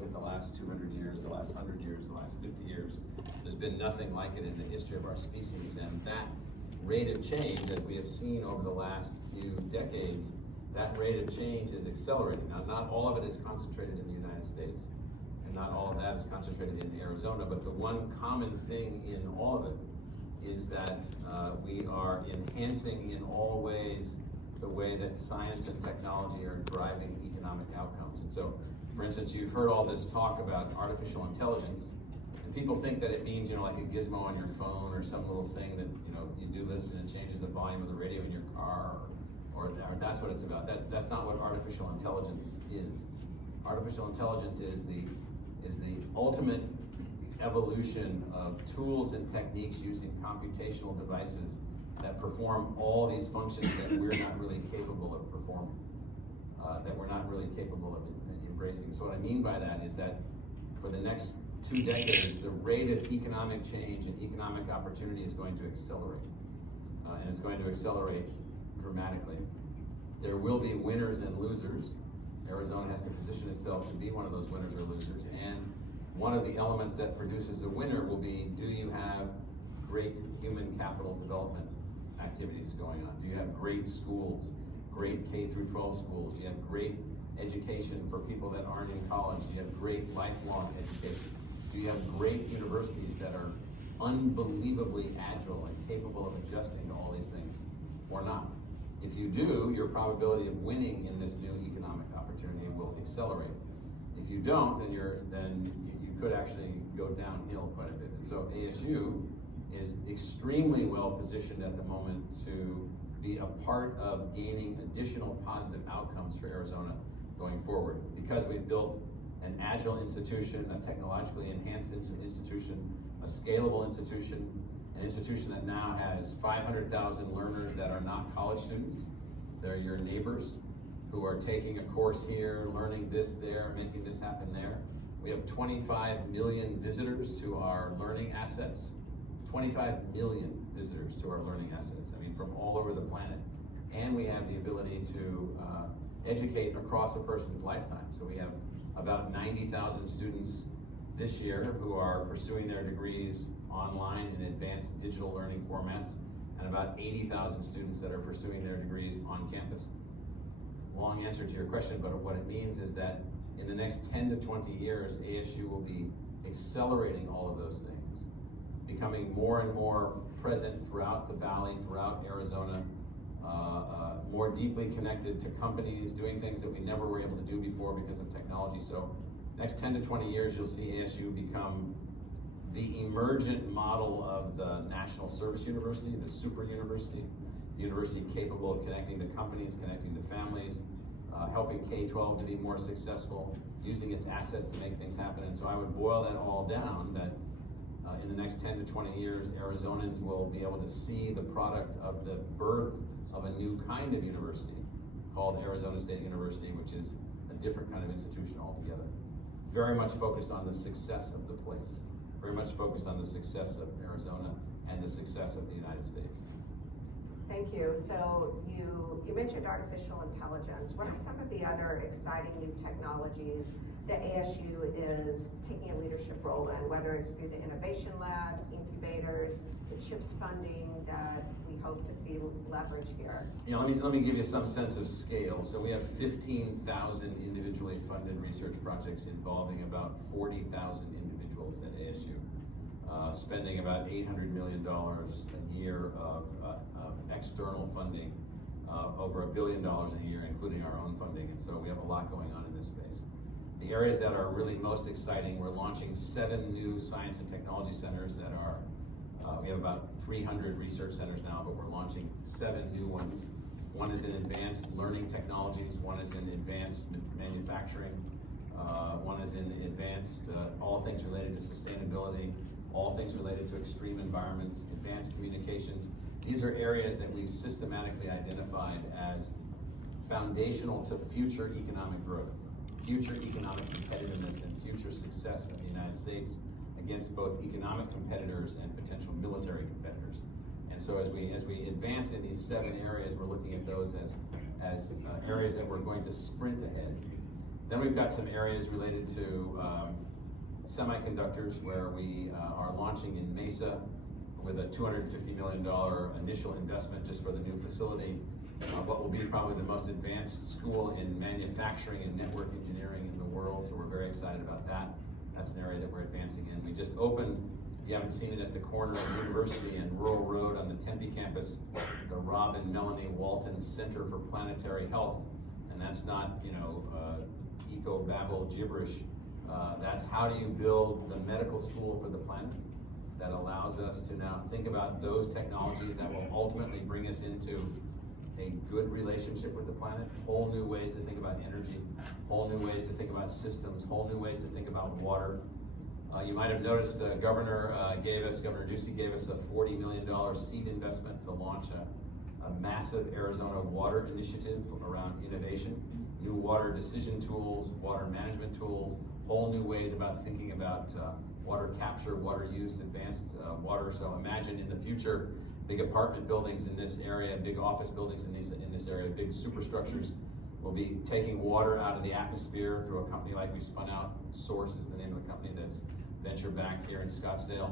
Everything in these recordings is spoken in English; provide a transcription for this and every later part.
look at the last 200 years, the last 100 years, the last 50 years, there's been nothing like it in the history of our species. And that rate of change, as we have seen over the last few decades, that rate of change is accelerating. Now, not all of it is concentrated in the United States, and not all of that is concentrated in Arizona, but the one common thing in all of it is that we are enhancing in all ways the way that science and technology are driving economic outcomes. And so, for instance, you've heard all this talk about artificial intelligence, and people think that it means, like a gizmo on your phone or some little thing that, you do this and it changes the volume of the radio in your car, or that's what it's about. That's not what artificial intelligence is. Artificial intelligence is the ultimate evolution of tools and techniques using computational devices that perform all these functions that we're not really capable of performing, that we're not really capable of embracing. So what I mean by that is that for the next 2 decades, the rate of economic change and economic opportunity is going to accelerate, and it's going to accelerate dramatically. There will be winners and losers. Arizona has to position itself to be one of those winners or losers, and one of the elements that produces a winner will be, do you have great human capital development activities going on? Do you have great schools, great K through 12 schools? Do you have great education for people that aren't in college? Do you have great lifelong education? Do you have great universities that are unbelievably agile and capable of adjusting to all these things, or not? If you do, your probability of winning in this new economic opportunity will accelerate. If you don't, then you could actually go downhill quite a bit. And so ASU is extremely well positioned at the moment to be a part of gaining additional positive outcomes for Arizona going forward, because we've built an agile institution, a technologically enhanced institution, a scalable institution, an institution that now has 500,000 learners that are not college students. They're your neighbors who are taking a course here, learning this there, making this happen there. We have 25 million visitors to our learning assets. 25 million visitors to our learning assets, from all over the planet. And we have the ability to educate across a person's lifetime. So we have about 90,000 students this year who are pursuing their degrees online in advanced digital learning formats, and about 80,000 students that are pursuing their degrees on campus. Long answer to your question, but what it means is that in the next 10 to 20 years, ASU will be accelerating all of those things, becoming more and more present throughout the valley, throughout Arizona, more deeply connected to companies, doing things that we never were able to do before because of technology. So next 10 to 20 years, you'll see ASU become the emergent model of the National Service University, the super university, the university capable of connecting to companies, connecting to families, helping K-12 to be more successful, using its assets to make things happen. And so I would boil that all down, that in the next 10 to 20 years, Arizonans will be able to see the product of the birth of a new kind of university called Arizona State University, which is a different kind of institution altogether. Very much focused on the success of the place, very much focused on the success of Arizona and the success of the United States. Thank you. So you mentioned artificial intelligence. What are some of the other exciting new technologies that ASU is taking a leadership role in, whether it's through the innovation labs, incubators, the CHIPS funding that we hope to see leverage here? Let me give you some sense of scale. So we have 15,000 individually funded research projects involving about 40,000 individuals at ASU, spending about $800 million a year of external funding, over $1 billion a year, including our own funding. And so we have a lot going on in this space. The areas that are really most exciting, we're launching 7 new science and technology centers that are, we have about 300 research centers now, but we're launching 7 new ones. One is in advanced learning technologies, one is in advanced manufacturing, one is in advanced, all things related to sustainability, all things related to extreme environments, advanced communications. These are areas that we've systematically identified as foundational to future economic growth, future economic competitiveness, and future success of the United States against both economic competitors and potential military competitors. And so as we advance in these 7 areas, we're looking at those as areas that we're going to sprint ahead. Then we've got some areas related to semiconductors, where we are launching in Mesa with a $250 million initial investment just for the new facility. What will be probably the most advanced school in manufacturing and network engineering in the world, so we're very excited about that. That's an area that we're advancing in. We just opened, if you haven't seen it, at the corner of University and Rural Road on the Tempe campus, the Rob and Melanie Walton Center for Planetary Health. And that's not, eco-babble gibberish. That's how do you build the medical school for the planet that allows us to now think about those technologies that will ultimately bring us into a good relationship with the planet, whole new ways to think about energy, whole new ways to think about systems, whole new ways to think about water. You might have noticed the Governor Ducey gave us a $40 million seed investment to launch a massive Arizona water initiative around innovation, new water decision tools, water management tools, whole new ways about thinking about water capture, water use, advanced water. So imagine in the future, big apartment buildings in this area, big office buildings in this area, big superstructures will be taking water out of the atmosphere through a company like we spun out. Source is the name of the company that's venture-backed here in Scottsdale.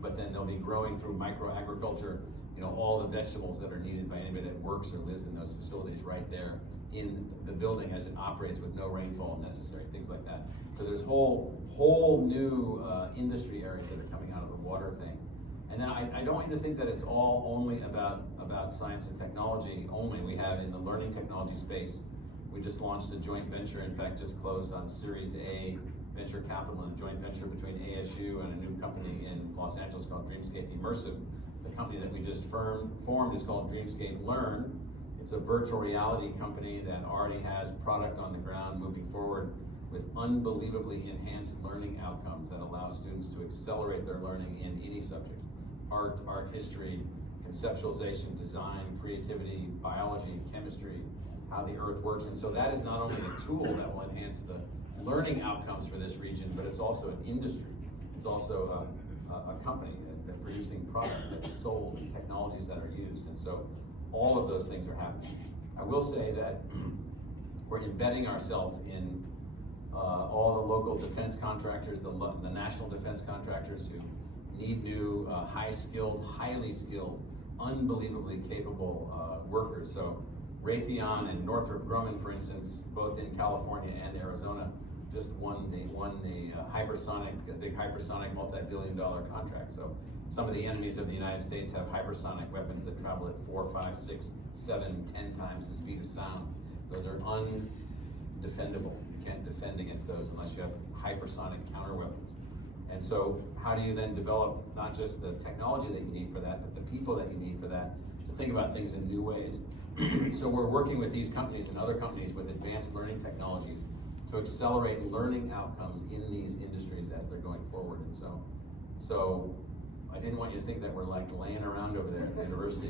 But then they'll be growing through micro-agriculture, all the vegetables that are needed by anybody that works or lives in those facilities right there in the building as it operates with no rainfall necessary, things like that. So there's whole new industry areas that are coming out of the water thing. And then I don't want you to think that it's all only about science and technology only. We have in the learning technology space, we just launched a joint venture, in fact just closed on Series A venture capital, and a joint venture between ASU and a new company in Los Angeles called Dreamscape Immersive. The company that we just formed is called Dreamscape Learn. It's a virtual reality company that already has product on the ground moving forward with unbelievably enhanced learning outcomes that allow students to accelerate their learning in any subject. Art history, conceptualization, design, creativity, biology, chemistry, how the earth works. And so that is not only a tool that will enhance the learning outcomes for this region, but it's also an industry. It's also a company that producing product that's sold and technologies that are used. And so all of those things are happening. I will say that we're embedding ourselves in all the local defense contractors, the national defense contractors who need new, high-skilled, highly skilled, unbelievably capable workers. So Raytheon and Northrop Grumman, for instance, both in California and Arizona, just won the big hypersonic multi-billion-dollar contract. So some of the enemies of the United States have hypersonic weapons that travel at 4, 5, 6, 7, 10 times the speed of sound. Those are undefendable. You can't defend against those unless you have hypersonic counter weapons. And so how do you then develop not just the technology that you need for that, but the people that you need for that to think about things in new ways? So we're working with these companies and other companies with advanced learning technologies to accelerate learning outcomes in these industries as they're going forward. And so I didn't want you to think that we're like laying around over there at the university,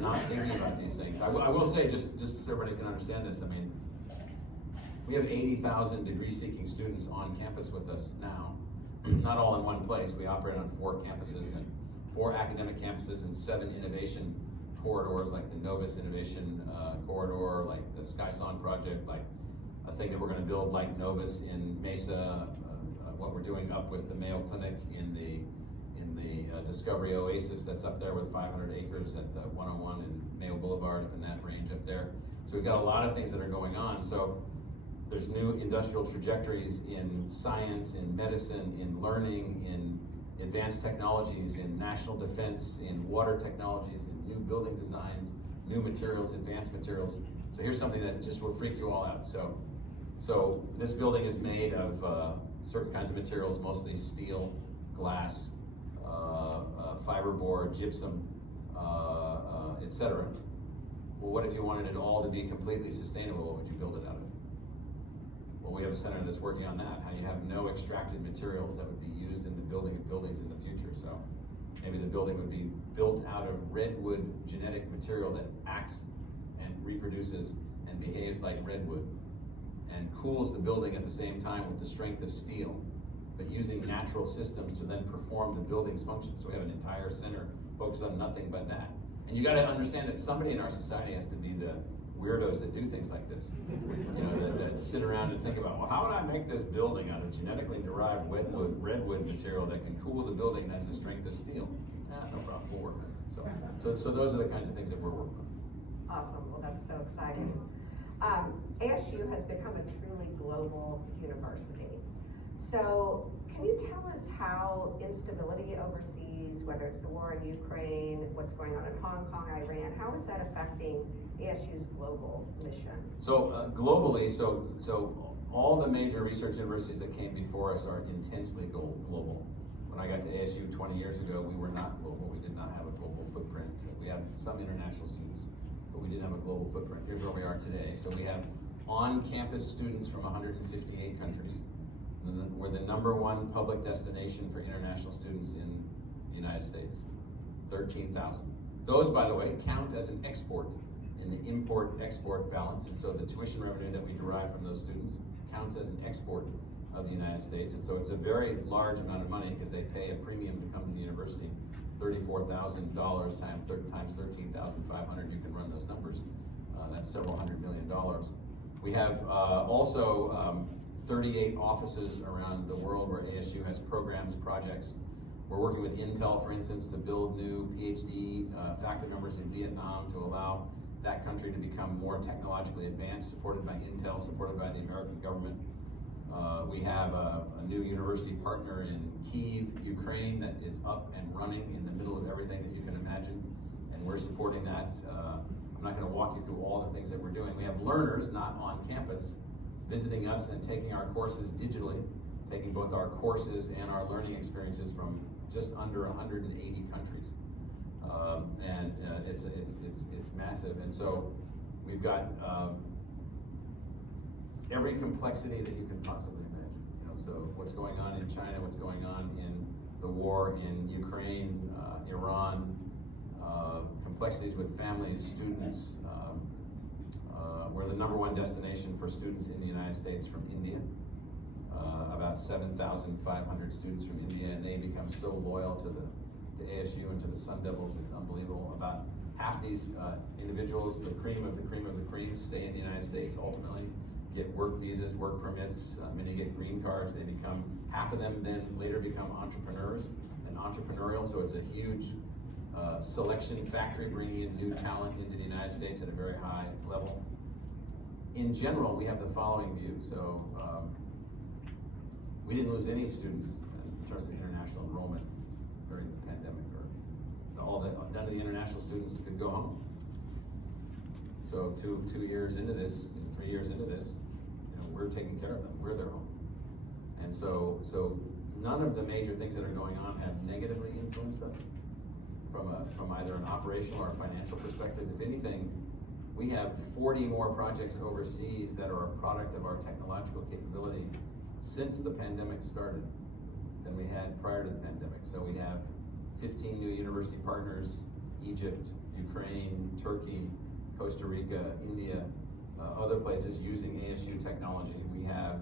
not thinking about these things. I will say, just so everybody can understand this, I mean, we have 80,000 degree-seeking students on campus with us now, not all in one place. We operate on 4 campuses, and 4 academic campuses and 7 innovation corridors, like the Novus Innovation Corridor, like the SkySong project, like a thing that we're going to build like Novus in Mesa, what we're doing up with the Mayo Clinic in the Discovery Oasis that's up there with 500 acres at the 101 and Mayo Boulevard up in that range up there. So we've got a lot of things that are going on. So there's new industrial trajectories in science, in medicine, in learning, in advanced technologies, in national defense, in water technologies, in new building designs, new materials, advanced materials. So here's something that just will freak you all out. So this building is made of certain kinds of materials, mostly steel, glass, fiberboard, gypsum, etc. Well, what if you wanted it all to be completely sustainable? What would you build it out of? Well, we have a center that's working on that, how you have no extracted materials that would be used in the building of buildings in the future. So maybe the building would be built out of redwood genetic material that acts and reproduces and behaves like redwood and cools the building at the same time with the strength of steel, but using natural systems to then perform the building's function. So we have an entire center focused on nothing but that. And you got to understand that somebody in our society has to be the weirdos that do things like this. You know, that sit around and think about, well, how would I make this building out of genetically derived redwood material that can cool the building and has the strength of steel? No problem, we'll work on it. So those are the kinds of things that we're working on. Awesome, well that's so exciting. ASU has become a truly global university. So can you tell us how instability overseas, whether it's the war in Ukraine, what's going on in Hong Kong, Iran, how is that affecting ASU's global mission? So globally, so all the major research universities that came before us are intensely global. When I got to ASU 20 years ago, we were not global. We did not have a global footprint. We had some international students, but we didn't have a global footprint. Here's where we are today. So we have on-campus students from 158 countries. We're the #1 public destination for international students in the United States, 13,000. Those, by the way, count as an export in the import-export balance, and so the tuition revenue that we derive from those students counts as an export of the United States, and so it's a very large amount of money because they pay a premium to come to the university, $34,000 times 13,500. You can run those numbers. That's several $100 million. We have also 38 offices around the world where ASU has programs, projects. We're working with Intel, for instance, to build new PhD faculty members in Vietnam to allow that country to become more technologically advanced, supported by Intel, supported by the American government. We have a new university partner in Kyiv, Ukraine, that is up and running in the middle of everything that you can imagine, and we're supporting that. I'm not going to walk you through all the things that we're doing. We have learners, not on campus, visiting us and taking our courses digitally, taking both our courses and our learning experiences from just under 180 countries. It's massive, and so we've got every complexity that you can possibly imagine. You know, so what's going on in China, what's going on in the war in Ukraine, Iran, complexities with families, students. We're the #1 destination for students in the United States from India. About 7,500 students from India, and they become so loyal to ASU and to the Sun Devils, it's unbelievable. About half these individuals, the cream of the cream of the cream, stay in the United States ultimately, get work visas, work permits, many get green cards. They become, half of them then later become entrepreneurs and entrepreneurial, so it's a huge selection factory bringing in new talent into the United States at a very high level. In general, we have the following view. So we didn't lose any students in terms of international enrollment during the pandemic, or none of the international students could go home. So two years into this, 3 years into this, you know, we're taking care of them. We're their home. And so none of the major things that are going on have negatively influenced us from either an operational or a financial perspective. If anything, we have 40 more projects overseas that are a product of our technological capability since the pandemic started than we had prior to the pandemic. So we have 15 new university partners, Egypt, Ukraine, Turkey, Costa Rica, India, other places using ASU technology. We have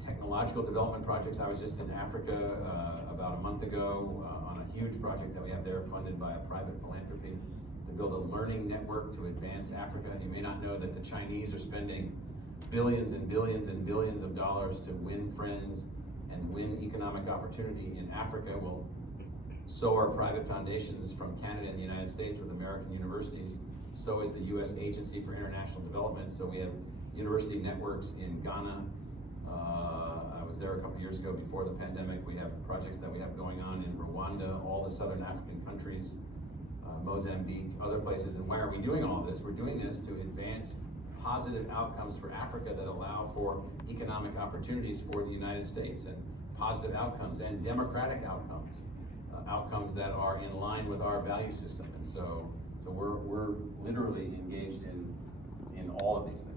technological development projects. I was just in Africa about a month ago on a huge project that we have there funded by a private philanthropy to build a learning network to advance Africa. You may not know that the Chinese are spending billions and billions and billions of dollars to win friends and win economic opportunity in Africa. Well, so are private foundations from Canada and the United States with American universities. So is the U.S. Agency for International Development. So we have university networks in Ghana. I was there a couple years ago before the pandemic. We have projects that we have going on in Rwanda, all the Southern African countries, Mozambique, other places. And why are we doing all this? We're doing this to advance positive outcomes for Africa that allow for economic opportunities for the United States, and positive outcomes and democratic outcomes, outcomes that are in line with our value system. And so we're literally engaged in all of these things.